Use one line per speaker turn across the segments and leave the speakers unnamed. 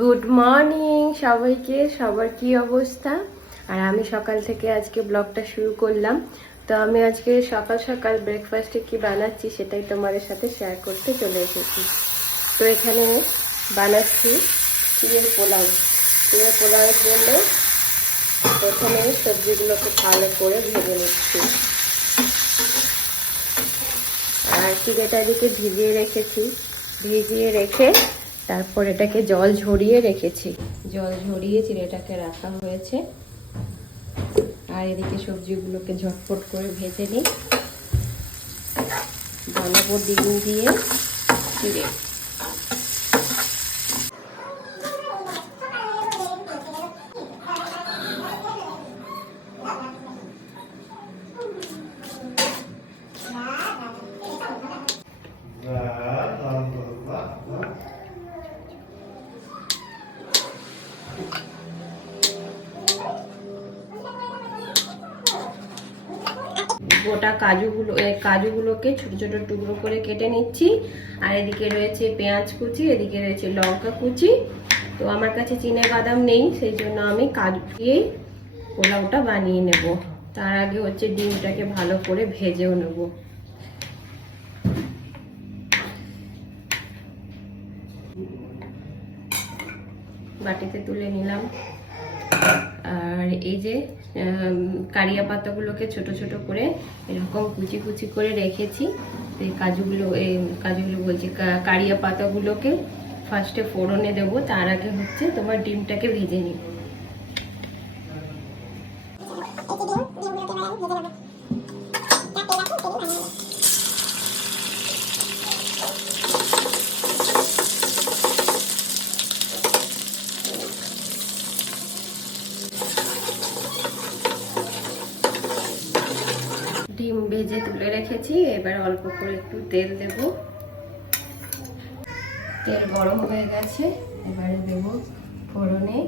Good morning সবাইকে, সবার কি অবস্থা? আর আমি সকাল থেকে আজকে ব্লগটা শুরু করলাম। তো আমি আজকে সকাল সকাল ব্রেকফাস্টে কি বানাচ্ছি সেটাই তোমাদের সাথে শেয়ার করতে চলে এসেছি। তো এখানে বানাচ্ছি চিড়ের পোলাও। চিড়ের পোলাওয়ের জন্য প্রথমে সবজিগুলোকে ভালো করে ভেজে নিচ্ছি। আর চিড়েটা এদিকে ভিজিয়ে রেখেছি। ভিজিয়ে রেখে তারপর এটাকে জল ঝরিয়ে রেখেছি। জল ঝরিয়ে চিড়েটাকে রাখা হয়েছে। আর এদিকে সবজিগুলোকে ঝটপট করে ভেজে নিই। ভালো করে ডিম দিয়ে চিড়ে। গোটা কাজুগুলো কাজুগুলোকে ছোট ছোট টুকরো করে কেটে নিচ্ছি। আর এদিকে রয়েছে পেঁয়াজ কুচি, এদিকে রয়েছে লঙ্কা কুচি। তো আমার কাছে চিনে বাদাম নেই, সেই জন্য আমি কাজু দিয়েই পোলাওটা বানিয়ে নেব। তার আগে হচ্ছে ডিমটাকে ভালো করে ভেজেও নেব। বাটিতে তুলে নিলাম। আর এই যে কারিয়া পাতাগুলোকে ছোট ছোট করে এরকম কুচি কুচি করে রেখেছি। এই কাজুগুলো এই কাজুগুলো বলছি কারিয়া পাতাগুলোকে ফার্স্টে ফোড়নে দেবো, তার আগে হচ্ছে তোমার ডিমটাকে ভেজে নিই ডিম ভেজে তুলে রেখেছি। এবার অল্প করে একটু তেল দেব। তেল গরম হয়ে গেছে। এবারে দেব ফোড়নে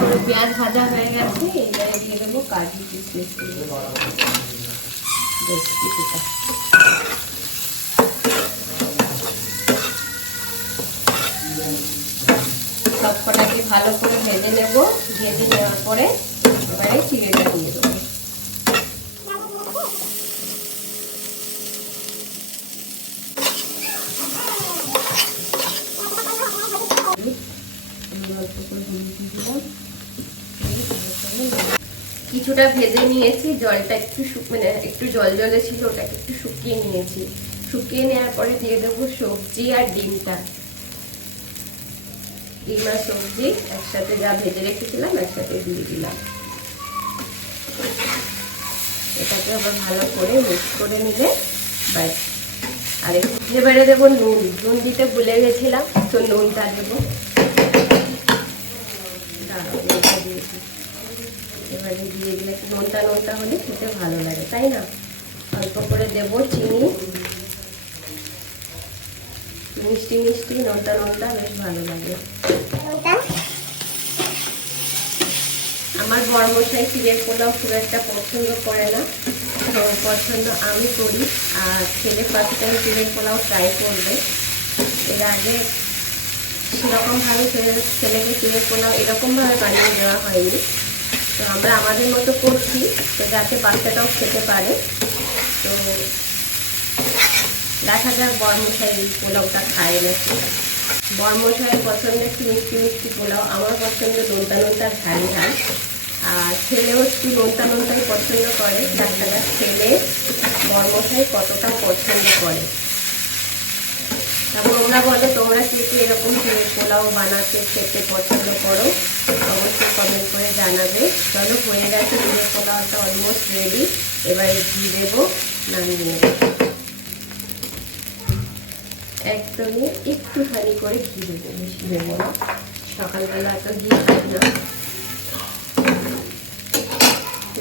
করে পেঁয়াজ ভাজা হয়ে গেছে। এবারে দিয়ে দেবো কাজু কিশমিশ বেশ কিছুটা ভালো করে ভেজে নেব, ভেজে নেওয়ার পরে এবারে চিড়েটা দিয়ে দেবো। কিছুটা ভেজে নিয়েছি, জলটা একটু মানে একটু জল জলে ছিল, ওটাকে একটু শুকিয়ে নিয়েছি। শুকিয়ে নেওয়ার পরে দিয়ে দেবো সবজি আর ডিমটা। ডিম সবজি একসাথে যা ভেজে রেখেছিলাম, একসাথে দিয়ে দিলাম। এটাকে আবার ভালো করে মিক্স করে নিলে ব্যাস। আর একটু এবারে দেবো নুন। নুন দিতে ভুলে গেছিলাম, তো নুনটা দেবো। এবারে দিয়ে দিলে নোনটা নোনটা হলে খেতে ভালো লাগে, তাই না? অল্প করে দেবো চিনি। মিষ্টি মিষ্টি নোনটা নোনটা বেশ ভালো লাগে। আমার বর্মশাই চিড়ের পোলাও খুব একটা পছন্দ করে না। তো পছন্দ আমি করি আর ছেলে ফার্স্ট টাইম চিড়ের পোলাও ট্রাই করবে। এর আগে সেরকমভাবে ছেলে- ছেলেকে চিড়ের পোলাও এরকমভাবে বানিয়ে দেওয়া হয়নি। তো আমরা আমাদের মতো করছি তো যাতে বাচ্চাটাও খেতে পারে। তো দেখা যাক বর্মশাই পোলাওটা খায় নাকি বর্মশাইয়ের পছন্দ একটু মিষ্টি মিষ্টি পোলাও, আমার পছন্দ নোনতা নোনতা ঝাল ঝাল। আর ছেলেও একটু নোনতা নোনতাই পছন্দ করে, দেখা যাক ছেলে বর্মশাই কতটা পছন্দ করে। তারপর ওরা বলে, তোমরা কে কে এরকম পোলাও বানাতে খেতে পছন্দ করো, অবশ্যই কমেন্ট করে জানাবে। চলো, হয়ে গেছে পোলাওটা অলমোস্ট রেডি এবারে ঘি দেবো, নামিয়ে একদমই একটুখানি করে ঘি দেবো, বেশি দেবো না। সকালবেলা তো ঘি খাই না।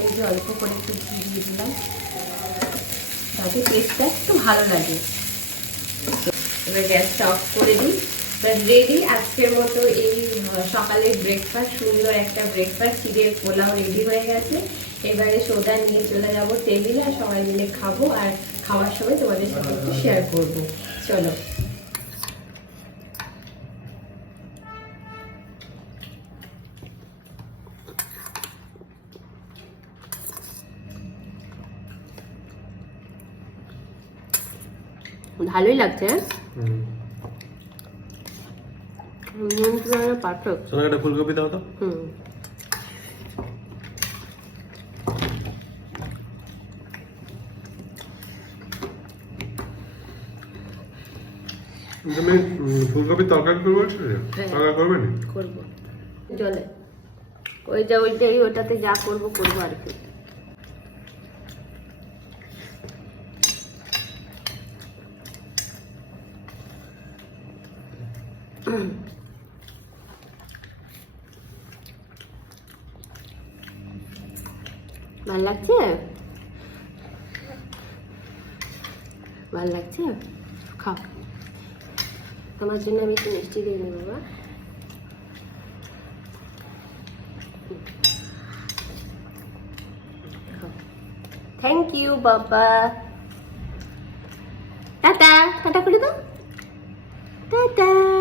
এই যে অল্প করে একটু ঘি দিয়ে দিলাম। তাতে টেস্টটা একটু ভালো লাগে। এবার গ্যাসটা অফ করে দিই। রেডি আজকের মতো এই সকালের ব্রেকফাস্ট সুন্দর একটা ব্রেকফাস্ট চিড়ের পোলাও রেডি হয়ে গেছে। এবারে সোদা নিয়ে চলে যাব টেবিলে আর সবাই মিলে খাব, আর খাওয়ার সময় তোমাদের সাথে একটু শেয়ার করব। চলো। ভালোই লাগছে পারফেক্ট
সোনা একটা ফুলকপি দাও তো।
হুম।
তুমি ফুলকপির তরকারি বলছিলে
হ্যাঁ।
তরকারি করবে না?
করব। জলে। ওই যা ওইটাই ওটাতে যা করব করব আর কি। ভালো লাগছে? ভালো লাগছে? খাও। আমার জন্য আমি একটু মিষ্টি দিয়ে নিই বাবা। থ্যাংক ইউ বাবা। টাটা। টাটা করে দাও। টাটা।